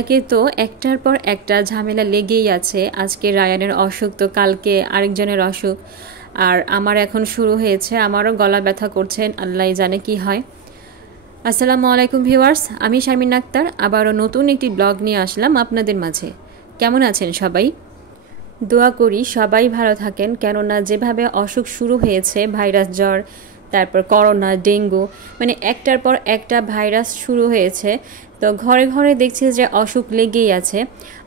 একে তো একটার পর একটা ঝামেলা লেগেই আছে। আজকে রায়ানের অসুখ, তো কালকে আরেকজনের অসুখ, আর আমার এখন শুরু হয়েছে, আমারও গলা ব্যথা করছে, আল্লাহ জানে কি হয়। আসসালামু আলাইকুম ভিউয়ার্স, আমি শারমিন আক্তার আবারও নতুন একটি ব্লগ নিয়ে আসলাম আপনাদের মাঝে। কেমন আছেন সবাই? দোয়া করি সবাই ভালো থাকেন, কেননা যেভাবে অসুখ শুরু হয়েছে, ভাইরাস জ্বর, তারপর করোনা, ডেঙ্গু, মানে একটার পর একটা ভাইরাস শুরু হয়েছে। তো ঘরে ঘরে দেখছি যে অসুখ লেগেই আছে।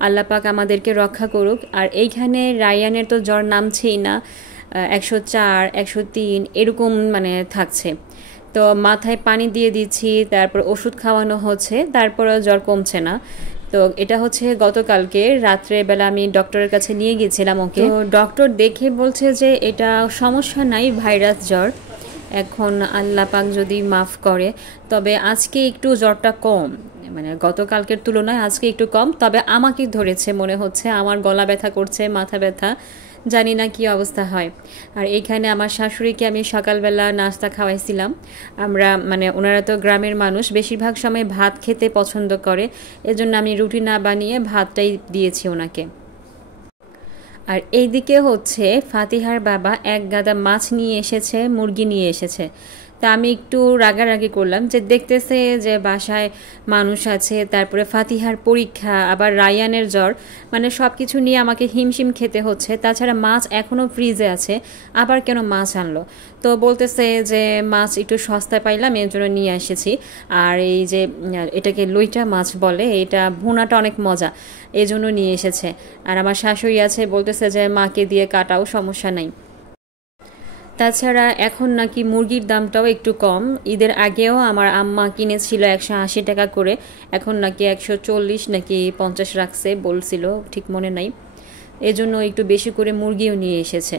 আল্লাহ পাক আমাদেরকে রক্ষা করুক। আর এইখানে রায়ানের তো জ্বর নামছেই না, 104, 103 এরকম মানে থাকছে। তো মাথায় পানি দিয়ে দিচ্ছি, তারপর ওষুধ খাওয়ানো হচ্ছে, তারপরেও জ্বর কমছে না। তো এটা হচ্ছে গতকালকে রাত্রে বেলা আমি ডক্টরের কাছে নিয়ে গিয়েছিলাম ওকে। তো ডক্টর দেখে বলছে যে এটা সমস্যা নাই, ভাইরাস জ্বর। এখন আল্লাহ পাক যদি মাফ করে, তবে আজকে একটু জ্বরটা কম, মানে গতকালকের তুলনায় আজকে একটু কম। তবে আমাকে ধরেছে মনে হচ্ছে, আমার গলা ব্যথা করছে, মাথা ব্যথা, জানি না কি অবস্থা হয়। আর এইখানে আমার শাশুড়িকে আমি সকালবেলা নাস্তা খাওয়াইছিলাম। আমরা মানে ওনারা তো গ্রামের মানুষ, বেশিরভাগ সময় ভাত খেতে পছন্দ করে, এজন্য আমি রুটি না বানিয়ে ভাতটাই দিয়েছি ওনাকে। আর এইদিকে হচ্ছে ফাতিহার বাবা এক গাদা মাছ নিয়ে এসেছে, মুরগি নিয়ে এসেছে। তা আমি একটু রাগারাগি করলাম যে দেখতেছে যে বাসায় মানুষ আছে, তারপরে ফাতিহার পরীক্ষা, আবার রায়ানের জ্বর, মানে সব কিছু নিয়ে আমাকে হিমশিম খেতে হচ্ছে। তাছাড়া মাছ এখনও ফ্রিজে আছে, আবার কেন মাছ আনলো? তো বলতেছে যে মাছ একটু সস্তায় পাইলাম, এর জন্য নিয়ে এসেছি। আর এই যে এটাকে লইটা মাছ বলে, এটা ভুনাটা অনেক মজা, এই জন্য নিয়ে এসেছে। আর আমার শাশুড়ি আছে, বলতেছে যে মাকে দিয়ে কাটাও, সমস্যা নাই। তাছাড়া এখন নাকি মুরগির দামটাও একটু কম। ঈদের আগেও আমার আম্মা কিনেছিল 180 টাকা করে, এখন নাকি 140 নাকি 50 রাখছে বলছিল, ঠিক মনে নাই। এজন্য একটু বেশি করে মুরগিও নিয়ে এসেছে।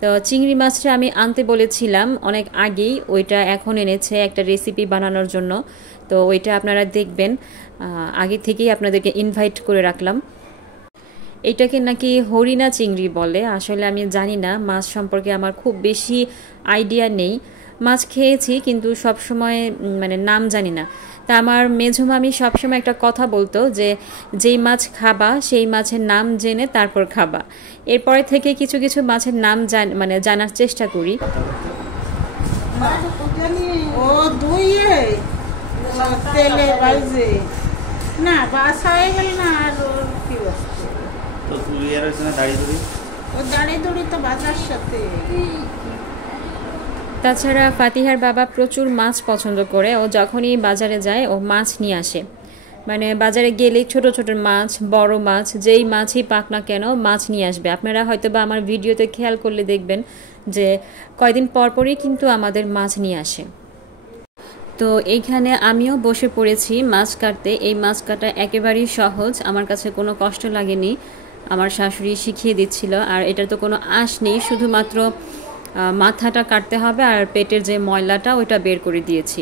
তো চিংড়ি মাছটা আমি আনতে বলেছিলাম অনেক আগেই, ওইটা এখন এনেছে একটা রেসিপি বানানোর জন্য। তো ওইটা আপনারা দেখবেন, আগে থেকেই আপনাদেরকে ইনভাইট করে রাখলাম। এইটাকে নাকি হরিণা চিংড়ি বলে, আসলে আমি জানি না, মাছ সম্পর্কে আমার খুব বেশি আইডিয়া নেই। মাছ খেয়েছি কিন্তু সব সময় মানে নাম জানি না। তা আমার মেঝো মামি সবসময় একটা কথা বলতো যে যেই মাছ খাবা সেই মাছের নাম জেনে তারপর খাবা। এরপরে থেকে কিছু কিছু মাছের নাম মানে জানার চেষ্টা করি। ও ধুইয়ে তেলে ভাজে না, বাসা হয়ে গেল না। আর কি বলছে তো তুই আর ওখানে দাঁড়িয়ে ধরি, ও দাঁড়িয়ে ধরি তো বাজার সাথে। তাছাড়া ফাতিহার বাবা প্রচুর মাছ পছন্দ করে, ও যখনই বাজারে যায় ও মাছ নিয়ে আসে। মানে বাজারে গেলেই ছোট ছোট মাছ, বড় মাছ, যেই মাছই পাক না কেন মাছ নিয়ে আসবে। আপনারা হয়তো বা আমার ভিডিওতে খেয়াল করলে দেখবেন যে কয়দিন পরপরই কিন্তু আমাদের মাছ নিয়ে আসে। তো এইখানে আমিও বসে পড়েছি মাছ কাটতে। এই মাছ কাটা একেবারেই সহজ, আমার কাছে কোনো কষ্ট লাগেনি, আমার শাশুড়ি শিখিয়ে দিচ্ছিল। আর এটার তো কোনো আঁশ নেই, শুধুমাত্র মাথাটা কাটতে হবে আর পেটের যে ময়লাটা ওইটা বের করে দিয়েছি।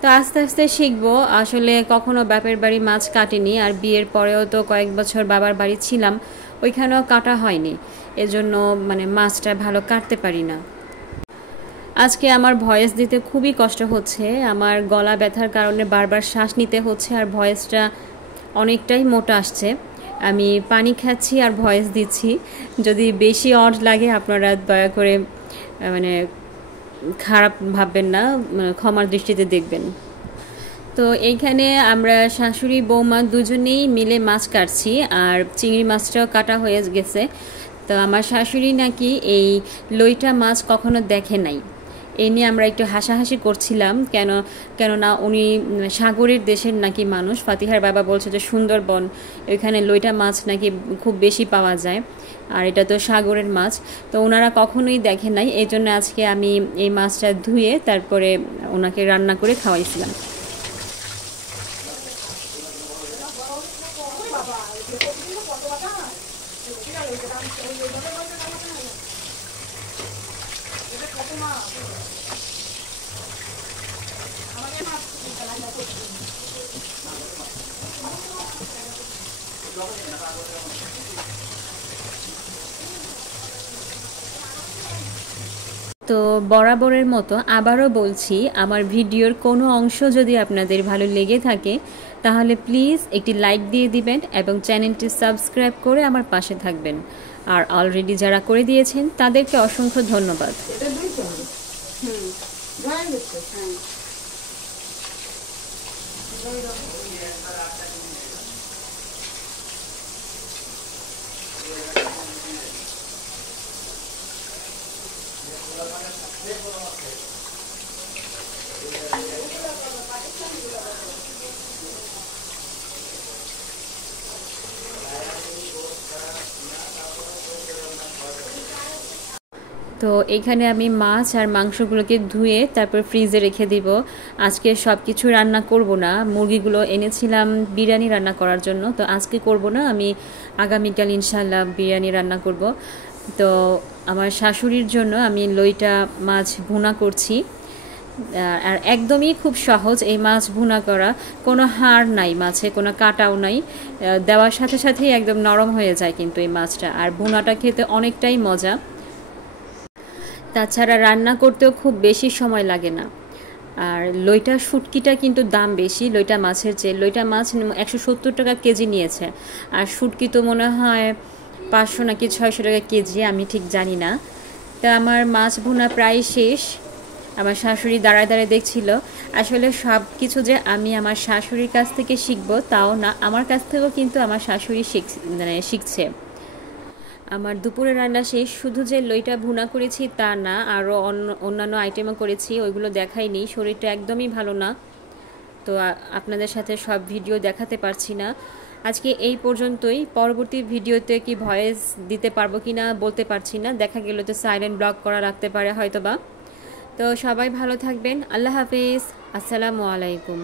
তো আস্তে আস্তে শিখবো। আসলে কখনো বাপের বাড়ি মাছ কাটিনি, আর বিয়ের পরেও তো কয়েক বছর বাবার বাড়ি ছিলাম, ওইখানেও কাটা হয়নি, এজন্য মানে মাছটা ভালো কাটতে পারি না। আজকে আমার ভয়েস দিতে খুবই কষ্ট হচ্ছে, আমার গলা ব্যথার কারণে বারবার শ্বাস নিতে হচ্ছে, আর ভয়েসটা অনেকটাই মোটা আসছে। আমি পানি খাচ্ছি আর ভয়েস দিচ্ছি, যদি বেশি অড লাগে আপনারা দয়া করে মানে খারাপ ভাববেন না, ক্ষমার দৃষ্টিতে দেখবেন। তো এইখানে আমরা শাশুড়ি বৌমা দুজনেই মিলে মাছ কাটছি, আর চিংড়ি মাছটাও কাটা হয়ে গেছে। তো আমার শাশুড়ি নাকি এই লইটা মাছ কখনো দেখে নাই, এই নিয়ে আমরা একটু হাসাহাসি করছিলাম। কেননা উনি সাগরের দেশের নাকি মানুষ। ফাতিহার বাবা বলছে যে সুন্দরবন, ওইখানে লইটা মাছ নাকি খুব বেশি পাওয়া যায়, আর এটা তো সাগরের মাছ। তো ওনারা কখনোই দেখে নাই, এই জন্য আজকে আমি এই মাছটা ধুয়ে তারপরে ওনাকে রান্না করে খাওয়াইছিলাম। তো বরাবরের মতো আবারও বলছি, আমার ভিডিওর কোনো অংশ যদি আপনাদের ভালো লেগে থাকে তাহলে প্লিজ একটি লাইক দিয়ে দিবেন এবং চ্যানেলটি সাবস্ক্রাইব করে আমার পাশে থাকবেন। আর অলরেডি যারা করে দিয়েছেন তাদেরকে অসংখ্য ধন্যবাদ। এটা 2 চামচ। হয়ে গেছে। হ্যাঁ। তো এখানে আমি মাছ আর মাংসগুলোকে ধুয়ে তারপর ফ্রিজে রেখে দিব। আজকে সব কিছু রান্না করব না, মুরগিগুলো এনেছিলাম বিরিয়ানি রান্না করার জন্য, তো আজকে করব না, আমি আগামীকাল ইনশাল্লাহ বিরিয়ানি রান্না করব। তো আমার শাশুড়ির জন্য আমি লইটা মাছ ভুনা করছি। আর একদমই খুব সহজ এই মাছ ভুনা করা, কোনো হাড় নাই মাছে, কোনো কাটাও নাই, দেওয়ার সাথে সাথেই একদম নরম হয়ে যায় কিন্তু এই মাছটা। আর ভুনাটা খেতে অনেকটাই মজা। তাছাড়া রান্না করতেও খুব বেশি সময় লাগে না। আর লইটা শুটকিটা কিন্তু দাম বেশি লইটা মাছের চেয়ে। লইটা মাছ 170 টাকা কেজি নিয়েছে, আর শুটকি তো মনে হয় 500 নাকি 600 টাকা কেজি, আমি ঠিক জানি না। তা আমার মাছ ভুনা প্রায় শেষ। আমার শাশুড়ি দাঁড়ায় দাঁড়ায় দেখছিল। আসলে সব কিছু যে আমি আমার শাশুড়ির কাছ থেকে শিখবো তাও না, আমার কাছ থেকেও কিন্তু আমার শাশুড়ি শিখছে। আমার দুপুরে রান্না শেষ। শুধু যে লইটা ভুনা করেছি তা না, আরও অন্যান্য আইটেমও করেছি, ওইগুলো দেখাইনি, শরীরটা একদমই ভালো না, তো আপনাদের সাথে সব ভিডিও দেখাতে পারছি না। আজকে এই পর্যন্তই। পরবর্তী ভিডিওতে কি ভয়েস দিতে পারবো কি না বলতে পারছি না, দেখা গেল তো সাইলেন্ট ব্লক করা রাখতে পারে হয়তোবা। তো সবাই ভালো থাকবেন। আল্লাহ হাফেজ। আসসালামু আলাইকুম।